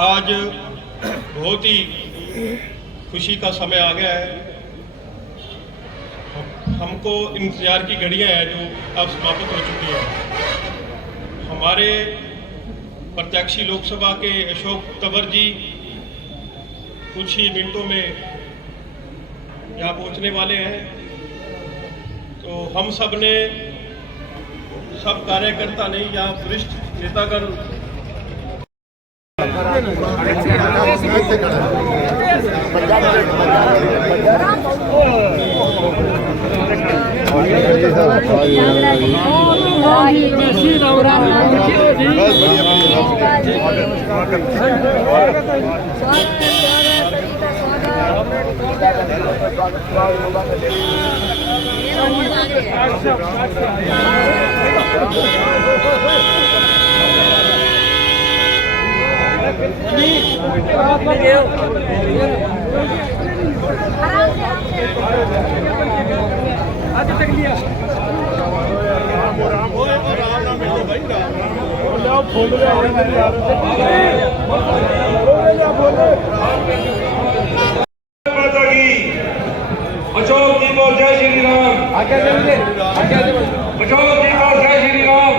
आज बहुत ही खुशी का समय आ गया है। हमको इंतज़ार की घड़ियां हैं जो अब समाप्त हो चुकी हैं। हमारे प्रत्याशी लोकसभा के अशोक तंवर जी कुछ ही मिनटों में यहाँ पहुँचने वाले हैं। तो हम सब ने, सब कार्यकर्ता नहीं, यहाँ वरिष्ठ नेतागण अशोक जी को जय श्री राम। अशोक जी को जय श्री राम।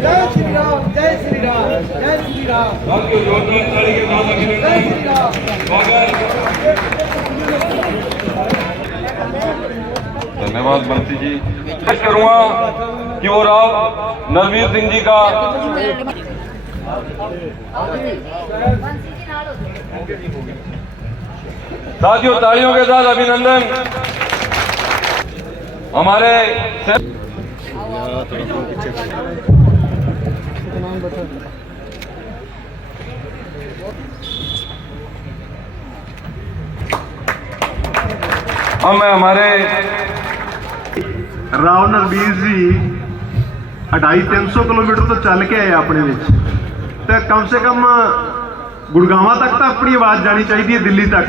जय श्री राम, जय श्री राम, जय श्री राम। जोरदार ताली के साथ अभिनंदन स्वागत। धन्यवाद मंत्री जी। करूँगा कि वो राव नरवीर सिंह जी का साथियों तालियों के साथ अभिनंदन। हमारे हमारे राव नरवीर जी 250-300 किलोमीटर तो चल के आए अपने तो कम से कम गुड़गावा तक तो अपनी आवाज जानी चाहिए, दिल्ली तक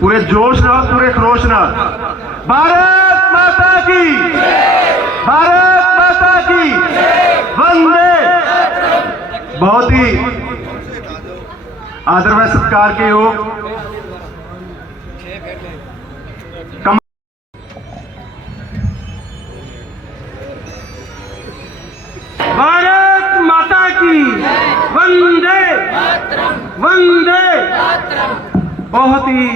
पूरे जोश नाल, पूरे खरोश नाल। भारत माता की, भारत माता की वंदे। बहुत ही आदर व सत्कार के योग भारत माता की वंदे वंदे। बहुत ही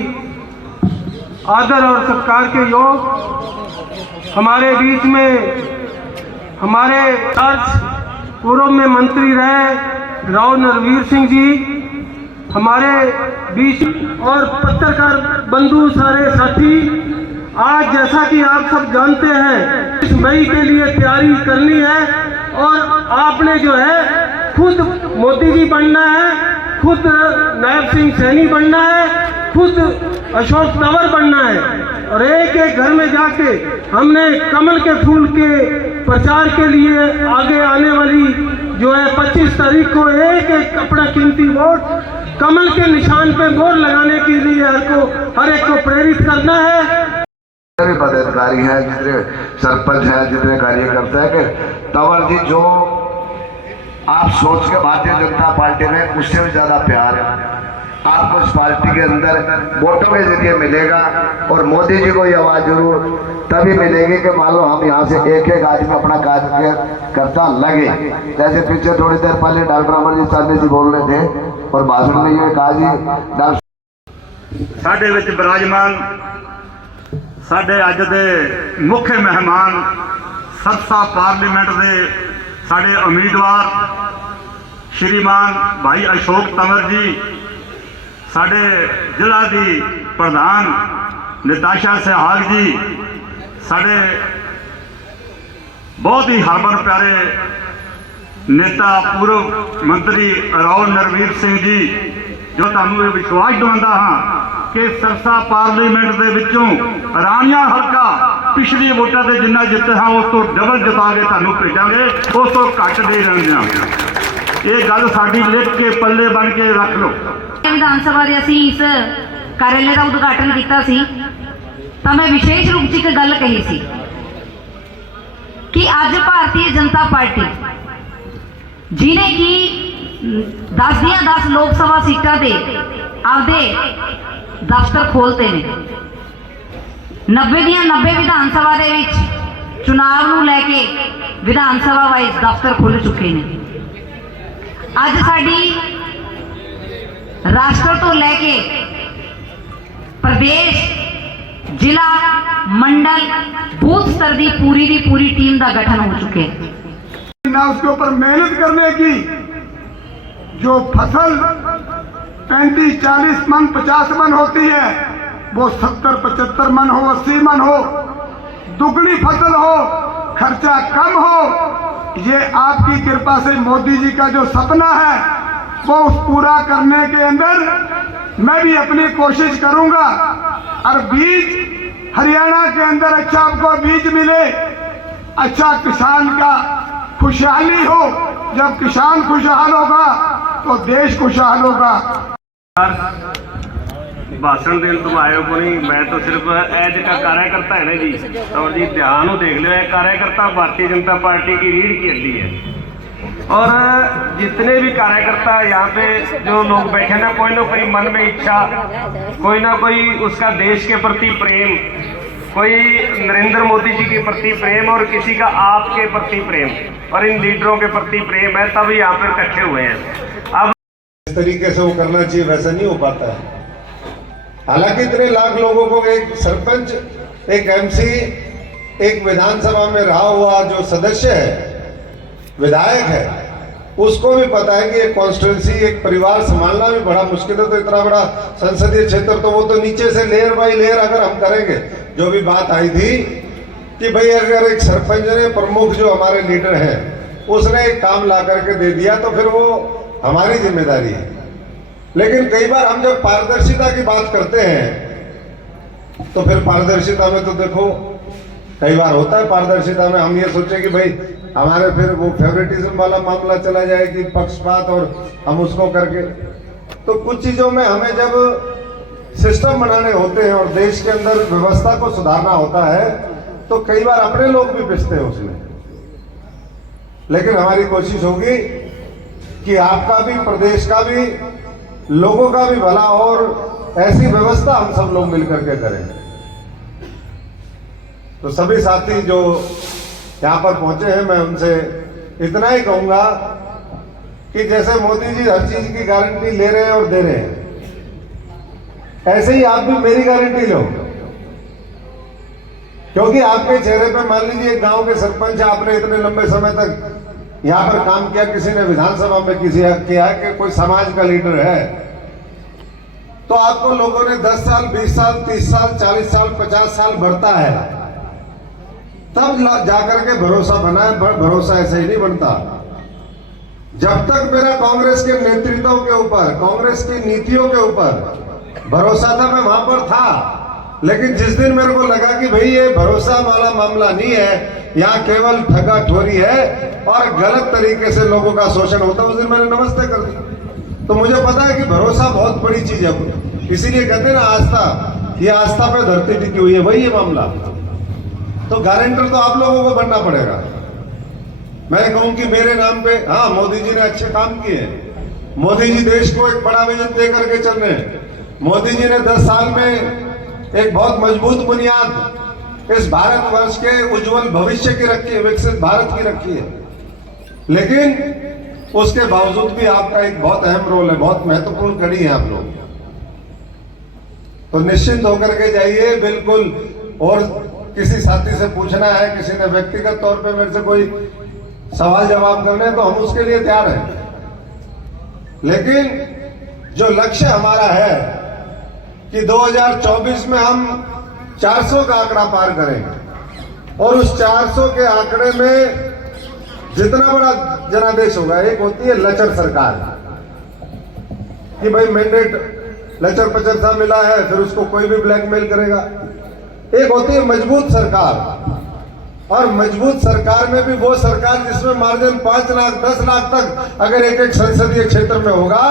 आदर और सत्कार के योग हमारे बीच में हमारे पूर्व में मंत्री रहे राव नरवीर सिंह जी हमारे बीच, और पत्रकार बंधु सारे साथी। आज जैसा कि आप सब जानते हैं, इस मई के लिए तैयारी करनी है और आपने जो है खुद मोदी जी बनना है, खुद नायब सिंह सैनी बनना है, खुद अशोक तंवर बनना है, और एक एक घर में जाके हमने कमल के फूल के प्रचार के लिए आगे आने वाली जो है 25 तारीख को एक एक अपना कीमती वोट कमल के निशान पे मोहर लगाने के लिए हर एक को प्रेरित करना है। जितने पदाधिकारी हैं, जितने सरपंच हैं, जितने कार्यकर्ता है, कि तंवर जी जो आप सोच के भारतीय जनता पार्टी में उससे भी ज्यादा प्यार है आपको इस पार्टी के अंदर वोटों के जरिए मिलेगा, और मोदी जी को ये आवाज जरूर तभी मिलेगी कि मान लो हम यहाँ से एक एक आदमी अपना कार्य करता लगे। जैसे पीछे थोड़ी देर पहले डॉक्टर अमरजीत चांदी जी बोल रहे थे और भाषण में ये कहा जी साडे विच विराजमान साडे अज दे मुख्य मेहमान सरसा पार्लीमेंट दे साडे उम्मीदवार श्रीमान भाई अशोक तंवर जी, साडे जिला दी प्रधान निताशा सहवाग जी, साडे बहुत ही हरमन प्यारे नेता पूर्व मंत्री राव नरवीर सिंह जी, जो तुहानूं विश्वास दिवांदा हां कि सरसा पार्लीमेंट दे विचों राणिया हल्का पिछली वोटां ते जिन्ना जिते हाँ उस तो डबल जिता के तुहानूं भेजांगे, उस तो घट दे रहे। ये गल साडी लिख के पल्ले बन के रख लो। विधान सभा दे असीं इस कार्यालय का उद्घाटन किया सी, तो मैं विशेष रूप से एक गल कही सी कि अज भारतीय जनता पार्टी जिन्हें कि 10 ਦੀਆਂ 10 ਲੋਕ ਸਭਾ ਸੀਟਾਂ ਤੇ ਆਪਦੇ ਦਫ਼ਤਰ ਖੋਲਤੇ ਨੇ। 90 ਦੀਆਂ 90 ਵਿਧਾਨ ਸਭਾ ਦੇ ਵਿੱਚ ਚੁਣਾਵ ਨੂੰ ਲੈ ਕੇ ਵਿਧਾਨ ਸਭਾ ਵਾਈਜ਼ ਦਫ਼ਤਰ ਖੁੱਲ੍ਹ ਚੁੱਕੇ ਨੇ। ਅੱਜ ਸਾਡੀ ਰਾਸ਼ਟਰ ਤੋਂ ਲੈ ਕੇ प्रदेश, जिला, मंडल, बूथ स्तर की पूरी टीम का गठन हो चुके हैं। ना उसके ऊपर मेहनत करने की, जो फसल 35, 40 मन, 50 मन होती है वो 70, 75 मन हो, 80 मन हो, दुगनी फसल हो, खर्चा कम हो। ये आपकी कृपा से मोदी जी का जो सपना है वो उस पूरा करने के अंदर मैं भी अपनी कोशिश करूंगा। और बीज हरियाणा के अंदर अच्छा आपको बीज मिले, अच्छा किसान का खुशहाली हो। जब किसान खुशहाल होगा तो देश खुशहाल होगा। भाषण देने तुम आए हो नहीं, मैं तो सिर्फ एज का कार्यकर्ता है ना जी। और जी ध्यान हो देख लो, कार्यकर्ता भारतीय जनता पार्टी की रीढ़ की हड्डी है। और जितने भी कार्यकर्ता यहाँ पे जो लोग बैठे ना कोई मन में इच्छा, कोई ना कोई उसका देश के प्रति प्रेम, कोई नरेंद्र मोदी जी के प्रति प्रेम और किसी का आपके प्रति प्रेम और इन लीडरों के प्रति प्रेम है, तब यहाँ पे इकट्ठे हुए हैं। अब इस तरीके से वो करना चाहिए, वैसा नहीं हो पाता है। हालांकि इतने लाख लोगों को एक सरपंच, एक एमसी, एक विधानसभा में रहा हुआ जो सदस्य है, विधायक है, उसको भी पता है कि एक कॉन्स्टिट्यूंसी, एक परिवार संभालना भी बड़ा मुश्किल है। तो इतना बड़ा संसदीय क्षेत्र, तो वो तो नीचे से लेयर बाय लेयर अगर हम करेंगे। जो भी बात आई थी कि भाई अगर एक सरपंच ने, प्रमुख जो हमारे लीडर हैं, उसने एक काम ला करके दे दिया तो फिर वो हमारी जिम्मेदारी है। लेकिन कई बार हम जब पारदर्शिता की बात करते हैं तो फिर पारदर्शिता में तो देखो कई बार होता है, पारदर्शिता में हम ये सोचे कि भाई हमारे फिर वो फेवरेटिज्म वाला मामला चला जाए कि पक्षपात, और हम उसको करके, तो कुछ चीजों में हमें जब सिस्टम बनाने होते हैं और देश के अंदर व्यवस्था को सुधारना होता है तो कई बार अपने लोग भी पिसते हैं उसमें। लेकिन हमारी कोशिश होगी कि आपका भी, प्रदेश का भी, लोगों का भी भला और ऐसी व्यवस्था हम सब लोग मिलकर के करें। तो सभी साथी जो यहाँ पर पहुंचे हैं, मैं उनसे इतना ही कहूंगा कि जैसे मोदी जी हर चीज की गारंटी ले रहे हैं और दे रहे हैं, ऐसे ही आप भी मेरी गारंटी लो। क्योंकि आपके चेहरे पे, मान लीजिए एक गांव के सरपंच, आपने इतने लंबे समय तक यहाँ पर काम किया, किसी ने विधानसभा में किसी किया कि कोई समाज का लीडर है, तो आपको लोगों ने 10 साल, 20 साल, 30 साल, 40 साल, 50 साल बढ़ता है, तब जाकर के भरोसा बना है। भरोसा ऐसे ही नहीं बनता। जब तक मेरा कांग्रेस के नेतृत्व के ऊपर, कांग्रेस की नीतियों के ऊपर भरोसा था, मैं वहां पर था। लेकिन जिस दिन मेरे को लगा कि भाई ये भरोसा वाला मामला नहीं है, यहाँ केवल ठगा ठोरी है और गलत तरीके से लोगों का शोषण होता है, उस दिन मैंने नमस्ते कर दी। तो मुझे पता है कि भरोसा बहुत बड़ी चीज है। इसीलिए कहते हैं ना आस्था, ये आस्था पे धरती टिकी हुई है, वही है मामला। तो गारंटर तो आप लोगों को बनना पड़ेगा। मैं कहूं कि मेरे नाम पे, हाँ मोदी जी ने अच्छे काम किए, मोदी जी देश को एक बड़ा विजन दे करके चल रहे हैं। मोदी जी ने 10 साल में एक बहुत मजबूत बुनियाद इस भारतवर्ष के उज्जवल भविष्य की रखी है, विकसित भारत की रखी है। लेकिन उसके बावजूद भी आपका एक बहुत अहम रोल है, बहुत महत्वपूर्ण कड़ी है आप लोग। तो निश्चिंत होकर के जाइए बिल्कुल। और किसी साथी से पूछना है, किसी ने व्यक्तिगत तौर पे मेरे से कोई सवाल जवाब करने, तो हम उसके लिए तैयार हैं। लेकिन जो लक्ष्य हमारा है कि 2024 में हम 400 का आंकड़ा पार करेंगे, और उस 400 के आंकड़े में जितना बड़ा जनादेश होगा, एक होती है लचर सरकार कि भाई मैंडेट लचर पचर सा मिला है, फिर उसको कोई भी ब्लैकमेल करेगा। एक होती है मजबूत सरकार, और मजबूत सरकार में भी वो सरकार जिसमें मार्जिन 5 लाख 10 लाख तक अगर एक एक संसदीय क्षेत्र में होगा,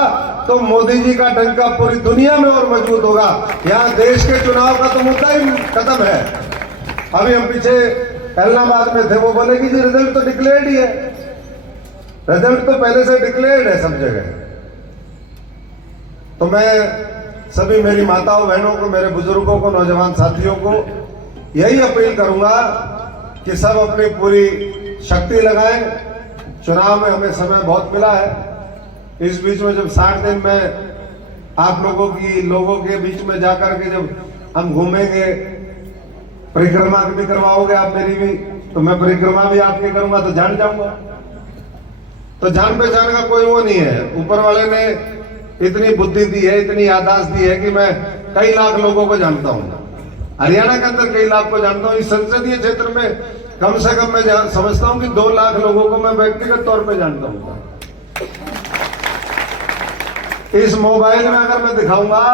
तो मोदी जी का डंका पूरी दुनिया में और मजबूत होगा। यहाँ देश के चुनाव का तो मुद्दा ही खत्म है। अभी हम पीछे इलाहाबाद में थे, वो बोले कि जी रिजल्ट तो डिक्लेयर्ड ही है। रिजल्ट तो पहले से डिक्लेयर्ड है सब जगह। तो मैं सभी मेरी माताओं बहनों को, मेरे बुजुर्गों को, नौजवान साथियों को यही अपील करूंगा कि सब अपनी पूरी शक्ति लगाएं। चुनाव में हमें समय बहुत मिला है। इस बीच में जब 60 दिन में आप लोगों के बीच में जाकर के जब हम घूमेंगे, परिक्रमा भी करवाओगे आप मेरी भी, तो मैं परिक्रमा भी आपकी करूंगा तो जान जाऊंगा। तो जान पहचान का कोई वो नहीं है। ऊपर वाले ने इतनी बुद्धि दी है, इतनी याददाश्त दी है कि मैं कई लाख लोगों को जानता हूं। हरियाणा के अंदर कई लाख को जानता हूं। इस संसदीय क्षेत्र में कम से कम मैं समझता हूं कि 2 लाख लोगों को मैं व्यक्तिगत तौर पे जानता हूं। इस मोबाइल में अगर मैं दिखाऊंगा,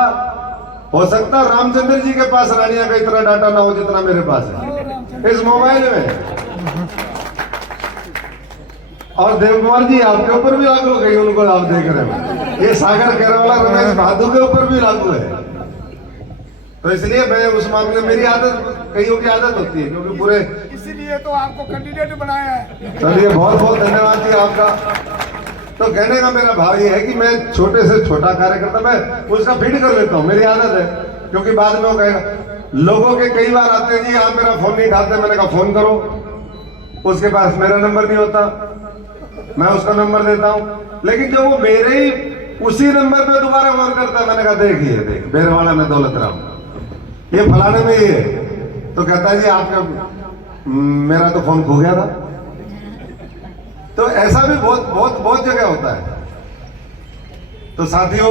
हो सकता है रामचंद्र जी के पास रानिया का इतना डाटा ना हो जितना मेरे पास है इस मोबाइल में। और देव कुमार जी आपके ऊपर भी लागू हो गई, उनको आप देख रहे हो। ये सागर केरला रमेश बहादुर के ऊपर भी लागू है। तो इसलिए मैं उस मामले में, मेरी आदत, कईयों की आदत होती है, क्योंकि पूरे, इसीलिए तो आपको कैंडिडेट बनाया है। चलिए बहुत बहुत धन्यवाद जी आपका। तो कहने का मेरा भाव ये है कि मैं छोटे से छोटा कार्यकर्ता, मैं उसका फीड कर लेता हूँ, मेरी आदत है। क्योंकि बाद में वो कहेगा, लोगों के कई बार आते हैं जी आप मेरा फोन नहीं उठाते, मैंने कहा फोन करो। उसके पास मेरा नंबर नहीं होता, मैं उसका नंबर देता हूँ। लेकिन जब वो मेरे ही उसी नंबर पे दोबारा फोन करता है, मैंने कहा देखिए देख बेरवाड़ा में दौलत राम, ये फलाने में ही है। तो कहता है जी आपका मेरा तो फोन खो गया था। तो ऐसा भी बहुत जगह होता है। तो साथियों,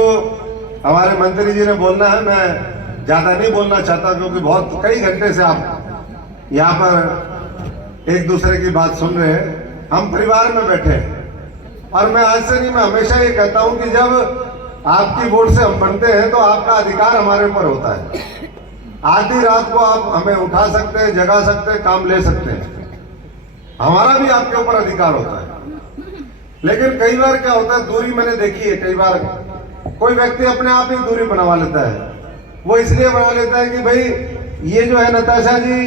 हमारे मंत्री जी ने बोलना है, मैं ज्यादा नहीं बोलना चाहता, क्योंकि बहुत कई घंटे से आप यहाँ पर एक दूसरे की बात सुन रहे हैं। हम परिवार में बैठे हैं और मैं आज से नहीं, मैं हमेशा ये कहता हूं कि जब आपकी वोट से हम बनते हैं तो आपका अधिकार हमारे ऊपर होता है। आधी रात को आप हमें उठा सकते हैं, जगा सकते हैं, काम ले सकते हैं, हमारा भी आपके ऊपर अधिकार होता है। लेकिन कई बार क्या होता है, दूरी मैंने देखी है, कई बार कोई व्यक्ति अपने आप ही दूरी बनवा लेता है। वो इसलिए बना लेता है कि भाई ये जो है नताशा जी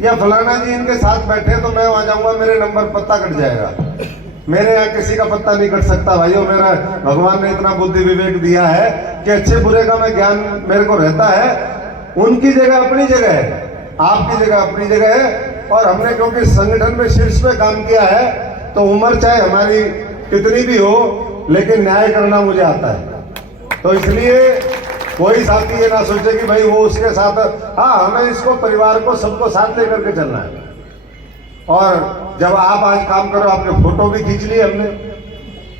या फलाना जी इनके साथ बैठे तो मैं वहां जाऊंगा, मेरे नंबर पत्ता कट जाएगा। मेरे यहाँ किसी का पत्ता नहीं कट सकता भाइयों। मेरा भगवान ने इतना बुद्धि विवेक दिया है कि अच्छे बुरे का मैं ज्ञान मेरे को रहता है। उनकी जगह अपनी जगह है, आपकी जगह अपनी जगह है। और हमने क्योंकि संगठन में शीर्ष पे काम किया है, तो उम्र चाहे हमारी कितनी भी हो, लेकिन न्याय करना मुझे आता है। तो इसलिए कोई साथी ये ना सोचे कि भाई वो उसके साथ, हाँ हमें इसको, परिवार को, सबको साथ लेकर के चलना है। और जब आप आज काम करो, आपके फोटो भी खींच लिए हमने,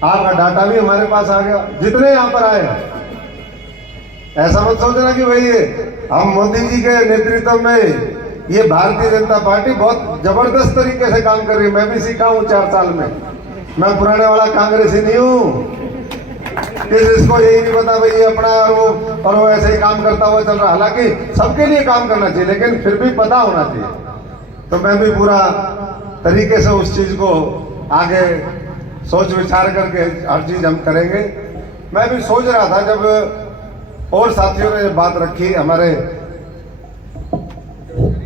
आपका डाटा भी हमारे पास आ गया, जितने यहाँ पर आए हैं। ऐसा मत सोचना कि भाई हम मोदी जी के नेतृत्व में ये भारतीय जनता पार्टी बहुत जबरदस्त तरीके से काम कर रही है। मैं भी सीखा हूँ 4 साल में। मैं पुराने वाला कांग्रेसी नहीं हूँ इसको यही नहीं पता भाई ये अपना और वो ऐसे ही काम करता हुआ चल रहा। हालांकि सबके लिए काम करना चाहिए, लेकिन फिर भी पता होना चाहिए। तो मैं भी पूरा तरीके से उस चीज को आगे सोच विचार करके हर चीज हम करेंगे। मैं भी सोच रहा था, जब और साथियों ने बात रखी, हमारे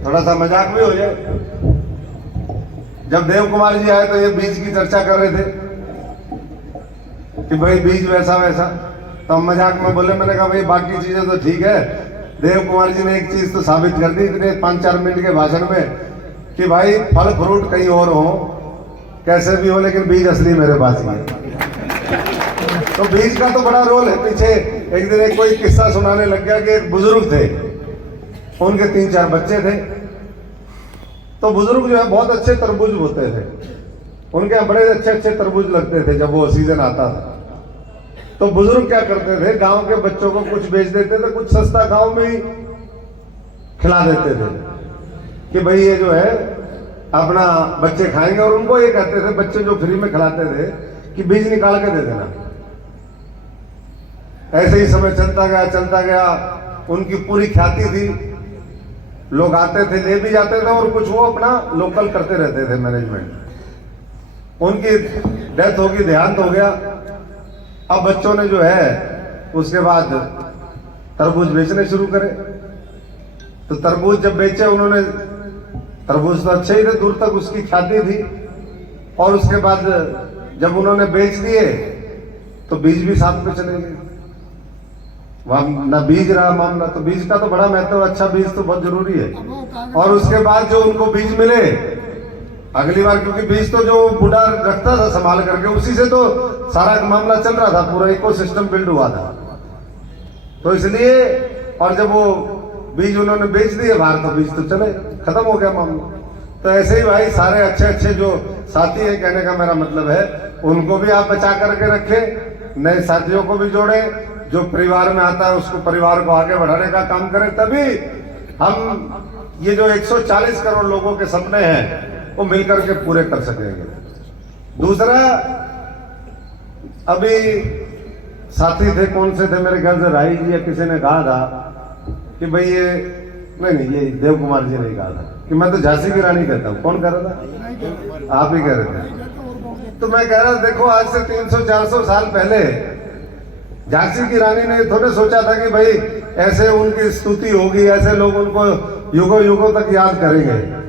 थोड़ा सा मजाक भी हो जाए। जब देव कुमार जी आए तो ये बीज की चर्चा कर रहे थे कि भाई बीज वैसा वैसा, तो हम मजाक में बोले, मैंने कहा भाई बाकी चीजें तो ठीक है, देव कुमार जी ने एक चीज तो साबित कर दी इतने 5-4 मिनट के भाषण में कि भाई फल फ्रूट कहीं और हो, कैसे भी हो, लेकिन बीज असली मेरे पास ही है। तो बीज का तो बड़ा रोल है पीछे। एक दिन एक कोई किस्सा सुनाने लग गया कि एक बुजुर्ग थे, उनके 3-4 बच्चे थे। तो बुजुर्ग जो है बहुत अच्छे तरबूज होते थे, उनके यहाँ बड़े अच्छे अच्छे तरबूज लगते थे जब वो सीजन आता था। तो बुजुर्ग क्या करते थे, गांव के बच्चों को कुछ बेच देते थे, कुछ सस्ता गांव में ही खिला देते थे कि भाई ये जो है अपना बच्चे खाएंगे। और उनको ये कहते थे, बच्चे जो फ्री में खिलाते थे, कि बीज निकाल के दे देना। ऐसे ही समय चलता गया, उनकी पूरी ख्याति थी, लोग आते थे, ले भी जाते थे, और कुछ वो अपना लोकल करते रहते थे मैनेजमेंट। उनकी डेथ होगी, देहांत हो गया। अब बच्चों ने जो है उसके बाद तरबूज बेचने शुरू करे। तो तरबूज जब बेचे उन्होंने, तरबूज तो अच्छे ही थे, दूर तक उसकी ख्याति थी। और उसके बाद जब उन्होंने बेच दिए तो बीज भी साथ में चले गए। वहां न बीज रहा मामला, तो बीज का तो बड़ा महत्व, अच्छा बीज तो बहुत जरूरी है। और उसके बाद जो उनको बीज मिले अगली बार, क्योंकि बीज तो जो बूढ़ा रखता था संभाल करके, उसी से तो सारा मामला चल रहा था, पूरा इकोसिस्टम बिल्ड हुआ था। तो इसलिए, और जब वो बीज उन्होंने बेच दिए बाहर, तो बीज तो चले, खत्म हो गया मामला। तो ऐसे ही भाई सारे अच्छे अच्छे जो साथी हैं, कहने का मेरा मतलब है, उनको भी आप बचा करके रखें, नए साथियों को भी जोड़ें, जो परिवार में आता है उसको, परिवार को आगे बढ़ाने का काम करें, तभी हम ये जो 140 करोड़ लोगों के सपने हैं वो मिलकर के पूरे कर सकेंगे। दूसरा, अभी साथी थे, कौन से थे, मेरे ख्याल से राही जी या किसी ने कहा था कि भाई ये नहीं, ये देव कुमार जी ने कहा था कि मैं तो झांसी की रानी कहता हूँ। कौन कह रहा था? आप ही कह रहे थे। तो मैं कह रहा था, देखो आज से 300-400 साल पहले झांसी की रानी ने थोड़े सोचा था कि भाई ऐसे उनकी स्तुति होगी, ऐसे लोग उनको युगों युगों तक याद करेंगे।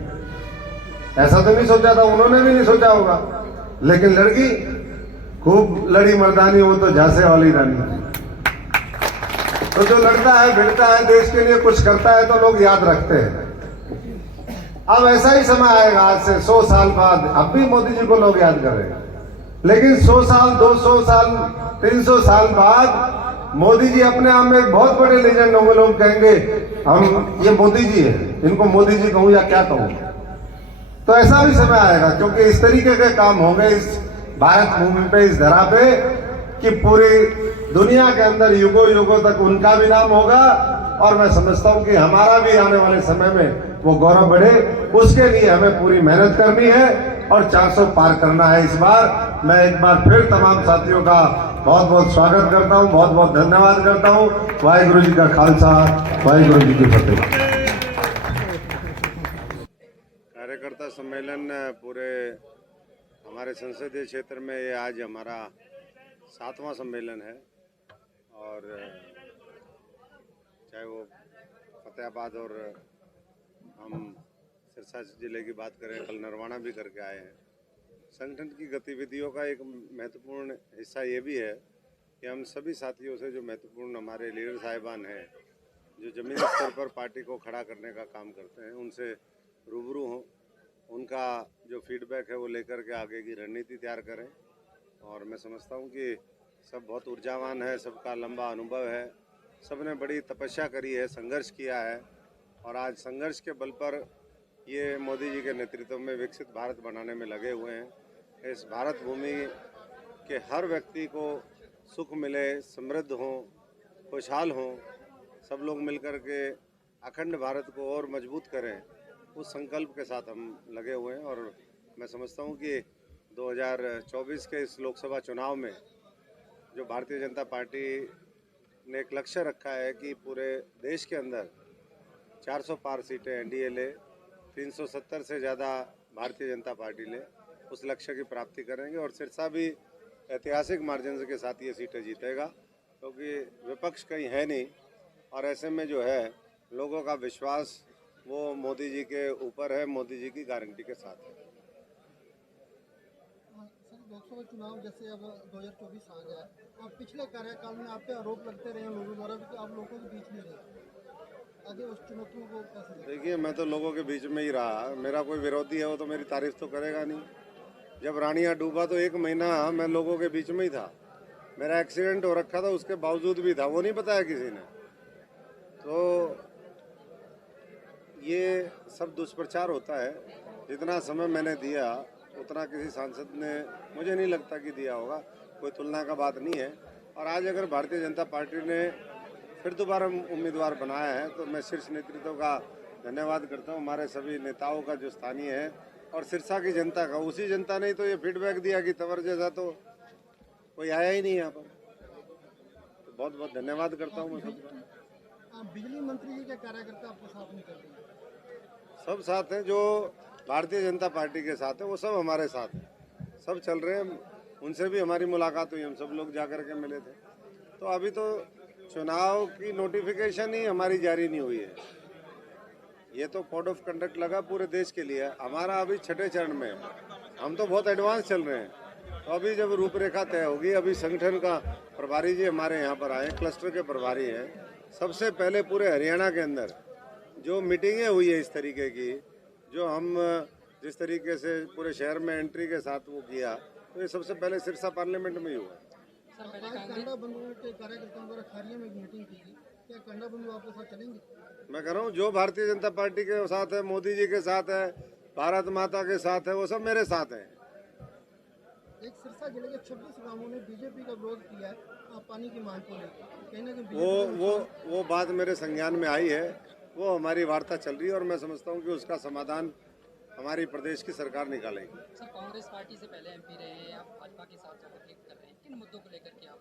ऐसा तो नहीं सोचा था, उन्होंने भी नहीं सोचा होगा। लेकिन लड़की खूब लड़ी मर्दानी, वो तो झांसे वाली रानी। तो जो लड़ता है, भिड़ता है, देश के लिए कुछ करता है, तो लोग याद रखते हैं। अब ऐसा ही समय आएगा, आज से 100 साल बाद अब भी मोदी जी को लोग याद करेंगे, लेकिन 100 साल, 200 साल, 300 साल बाद मोदी जी अपने आप में एक बहुत बड़े लीजेंड होंगे। लोग कहेंगे हम, ये मोदी जी है, इनको मोदी जी कहूं या क्या कहूं। तो ऐसा भी समय आएगा, क्योंकि इस तरीके के काम होंगे इस भारत भूमि पे, इस धरा पे, कि पूरी दुनिया के अंदर युगों युगों तक उनका भी नाम होगा। और मैं समझता हूं कि हमारा भी आने वाले समय में वो गौरव बढ़े, उसके लिए हमें पूरी मेहनत करनी है और 400 पार करना है इस बार। मैं एक बार फिर तमाम साथियों का बहुत बहुत स्वागत करता हूं, बहुत बहुत धन्यवाद करता हूं। वाहिगुरु जी का खालसा, वाहिगुरु जी की फतेह। कार्यकर्ता सम्मेलन पूरे हमारे संसदीय क्षेत्र में ये आज हमारा 7वां सम्मेलन है। और चाहे वो फतेहाबाद और हम सिरसा जिले की बात करें, कल नरवाना भी करके आए हैं। संगठन की गतिविधियों का एक महत्वपूर्ण हिस्सा ये भी है कि हम सभी साथियों से, जो महत्वपूर्ण हमारे लीडर साहिबान हैं, जो ज़मीनी स्तर पर पार्टी को खड़ा करने का काम करते हैं, उनसे रूबरू हों, उनका जो फीडबैक है वो लेकर के आगे की रणनीति तैयार करें। और मैं समझता हूँ कि सब बहुत ऊर्जावान है, सबका लंबा अनुभव है, सब ने बड़ी तपस्या करी है, संघर्ष किया है, और आज संघर्ष के बल पर ये मोदी जी के नेतृत्व में विकसित भारत बनाने में लगे हुए हैं। इस भारत भूमि के हर व्यक्ति को सुख मिले, समृद्ध हों, खुशहाल हों, सब लोग मिलकर के अखंड भारत को और मजबूत करें, उस संकल्प के साथ हम लगे हुए हैं। और मैं समझता हूँ कि 2024 के इस लोकसभा चुनाव में जो भारतीय जनता पार्टी ने एक लक्ष्य रखा है कि पूरे देश के अंदर 400 पार सीटें एनडीए ले, 370 से ज़्यादा भारतीय जनता पार्टी ले, उस लक्ष्य की प्राप्ति करेंगे। और सिरसा भी ऐतिहासिक मार्जिन के साथ ये सीटें जीतेगा, क्योंकि विपक्ष कहीं है नहीं। और ऐसे में जो है लोगों का विश्वास वो मोदी जी के ऊपर है, मोदी जी की गारंटी के साथ है। लोकसभा चुनाव जैसे अब 2024 आ गया, अब पिछले कार्यकाल में आप पे आरोप लगते रहे लोगों द्वारा कि आप लोगों के बीच में रहे, आगे उस चुनौतियों को कैसे? देखिए, मैं तो लोगों के बीच में ही रहा। मेरा कोई विरोधी है वो तो मेरी तारीफ तो करेगा नहीं। जब रानिया डूबा तो 1 महीना मैं लोगों के बीच में ही था। मेरा एक्सीडेंट हो रखा था, उसके बावजूद भी था, वो नहीं बताया किसी ने। तो ये सब दुष्प्रचार होता है। जितना समय मैंने दिया उतना किसी सांसद ने मुझे नहीं लगता कि दिया होगा, कोई तुलना का बात नहीं है। और आज अगर भारतीय जनता पार्टी ने फिर दोबारा उम्मीदवार बनाया है तो मैं शीर्ष नेतृत्व का धन्यवाद करता हूँ, हमारे सभी नेताओं का जो स्थानीय है और सिरसा की जनता का। उसी जनता ने तो ये फीडबैक दिया कि तंवर जैसा तो कोई आया ही नहीं यहाँ पर। तो बहुत बहुत धन्यवाद करता हूँ मैं सबका। बिजली मंत्री जी के कार्यकर्ता आपके साथ नहीं करते? सब साथ हैं, जो भारतीय जनता पार्टी के साथ है वो सब हमारे साथ हैं, सब चल रहे हैं। उनसे भी हमारी मुलाकात हुई, हम सब लोग जा कर के मिले थे। तो अभी तो चुनाव की नोटिफिकेशन ही हमारी जारी नहीं हुई है, ये तो कोड ऑफ कंडक्ट लगा पूरे देश के लिए। हमारा अभी 6ठे चरण में है, हम तो बहुत एडवांस चल रहे हैं। तो अभी जब रूपरेखा तय होगी, अभी संगठन का प्रभारी जी हमारे यहाँ पर आए, क्लस्टर के प्रभारी हैं। सबसे पहले पूरे हरियाणा के अंदर जो मीटिंगें हुई है इस तरीके की, जो हम जिस तरीके से पूरे शहर में एंट्री के साथ वो किया, तो ये सबसे पहले सिरसा पार्लियामेंट में ही हुआ। कंडा बंधु के कार्यकर्ताओं द्वारा खारिया में एक मीटिंग की थी, क्या कंडा बंधु आपके साथ चलेंगे? मैं कह रहा हूँ जो भारतीय जनता पार्टी के साथ है, मोदी जी के साथ है, भारत माता के साथ है, वो सब मेरे साथ हैं। एक सिरसा जिले के 26 गांवों ने बीजेपी का विरोध किया है पानी की मांग को लेकर, कहीं ना कहीं वो बात मेरे संज्ञान में आई है, वो हमारी वार्ता चल रही है और मैं समझता हूँ कि उसका समाधान हमारी प्रदेश की सरकार निकालेगी। सर, कांग्रेस पार्टी से पहले एमपी रहे हैं, आप भाजपा के साथ कॉन्फ्लिक्ट कर रहे हैं, किन मुद्दों को लेकर के आप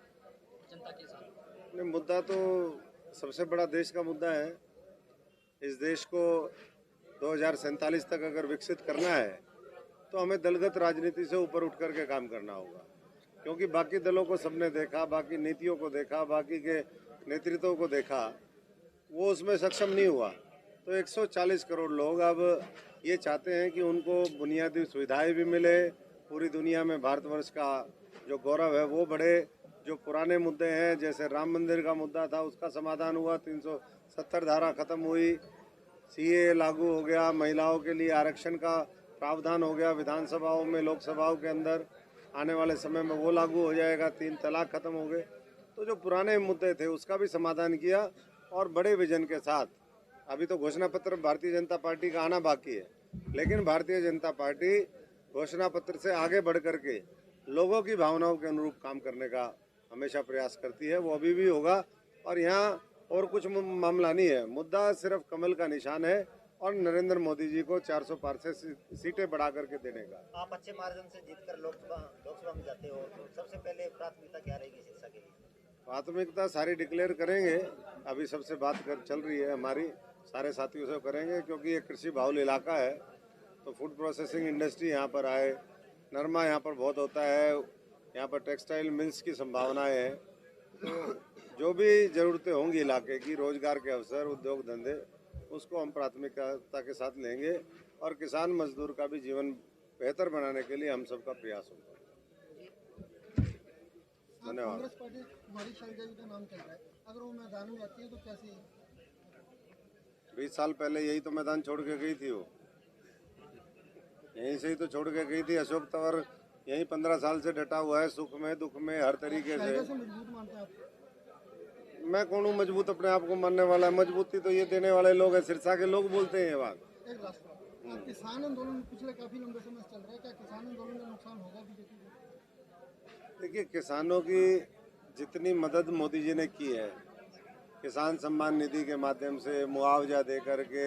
जनता के साथ? नहीं, मुद्दा तो सबसे बड़ा देश का मुद्दा है। इस देश को 2047 तक अगर विकसित करना है तो हमें दलगत राजनीति से ऊपर उठ करके काम करना होगा, क्योंकि बाकी दलों को सबने देखा, बाकी नीतियों को देखा, बाकी के नेतृत्व को देखा, वो उसमें सक्षम नहीं हुआ। तो 140 करोड़ लोग अब ये चाहते हैं कि उनको बुनियादी सुविधाएं भी मिले, पूरी दुनिया में भारतवर्ष का जो गौरव है वो बढ़े। जो पुराने मुद्दे हैं, जैसे राम मंदिर का मुद्दा था, उसका समाधान हुआ, 370 धारा खत्म हुई, सीए लागू हो गया, महिलाओं के लिए आरक्षण का प्रावधान हो गया विधानसभाओं में, लोकसभाओं के अंदर आने वाले समय में वो लागू हो जाएगा, 3 तलाक खत्म हो गए। तो जो पुराने मुद्दे थे उसका भी समाधान किया और बड़े विजन के साथ। अभी तो घोषणा पत्र भारतीय जनता पार्टी का आना बाकी है, लेकिन भारतीय जनता पार्टी घोषणा पत्र से आगे बढ़ करके लोगों की भावनाओं के अनुरूप काम करने का हमेशा प्रयास करती है, वो अभी भी होगा। और यहाँ और कुछ मामला नहीं है, मुद्दा सिर्फ कमल का निशान है और नरेंद्र मोदी जी को 400 पार से सीटें बढ़ा करके देने का। आप अच्छे मार्जिन से जीतकर लोकसभा में जाते हो, तो सबसे पहले प्राथमिकता क्या रहेगी शिक्षा के लिए? प्राथमिकता सारी डिक्लेयर करेंगे, अभी सबसे बात चल रही है हमारी, सारे साथियों से करेंगे, क्योंकि ये कृषि बाहुल इलाका है। तो फूड प्रोसेसिंग इंडस्ट्री यहाँ पर आए, नरमा यहाँ पर बहुत होता है, यहाँ पर टेक्सटाइल मिल्स की संभावनाएं हैं। तो जो भी ज़रूरतें होंगी इलाके की, रोजगार के अवसर, उद्योग धंधे, उसको हम प्राथमिकता के साथ लेंगे और किसान मजदूर का भी जीवन बेहतर बनाने के लिए हम सबका प्रयास होगा। धन्यवाद। कांग्रेस पार्टी कुमारी शैलजा जी का नाम चल रहा है, अगर वो मैदान में आती है तो कैसे? 20 साल पहले यही तो मैदान छोड़ के गई थी, वो यहीं से ही तो छोड़ के गई थी। अशोक तंवर यही 15 साल से डटा हुआ है, सुख में दुख में हर तरीके से। मजबूत मानते हैं आप? मैं कौन हूँ मजबूत अपने आप को मानने वाला? मजबूती तो ये देने वाले लोग हैं, सिरसा के लोग बोलते हैं ये बात। एक राष्ट्र किसान आंदोलन पिछले काफी लंबे समय से चल रहा है, क्या किसान आंदोलन का नुकसान होगा बीजेपी को? देखिए, किसानों की जितनी मदद मोदी जी ने की है, किसान सम्मान निधि के माध्यम से मुआवजा दे करके,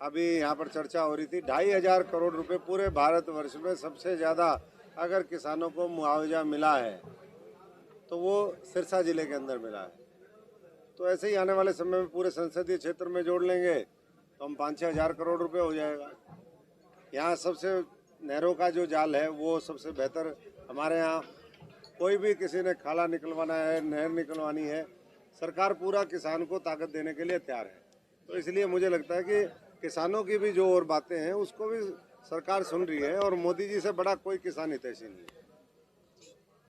अभी यहाँ पर चर्चा हो रही थी 2,500 करोड़ रुपए पूरे भारतवर्ष में सबसे ज़्यादा अगर किसानों को मुआवजा मिला है तो वो सिरसा जिले के अंदर मिला है। तो ऐसे ही आने वाले समय में पूरे संसदीय क्षेत्र में जोड़ लेंगे तो हम 5-6 हज़ार करोड़ रुपए हो जाएगा। यहाँ सबसे नहरों का जो जाल है वो सबसे बेहतर हमारे यहाँ। कोई भी किसी ने खाला निकलवाना है, नहर निकलवानी है, सरकार पूरा किसान को ताकत देने के लिए तैयार है। तो इसलिए मुझे लगता है कि किसानों की भी जो और बातें हैं उसको भी सरकार सुन रही है और मोदी जी से बड़ा कोई किसान हितैषी नहीं है।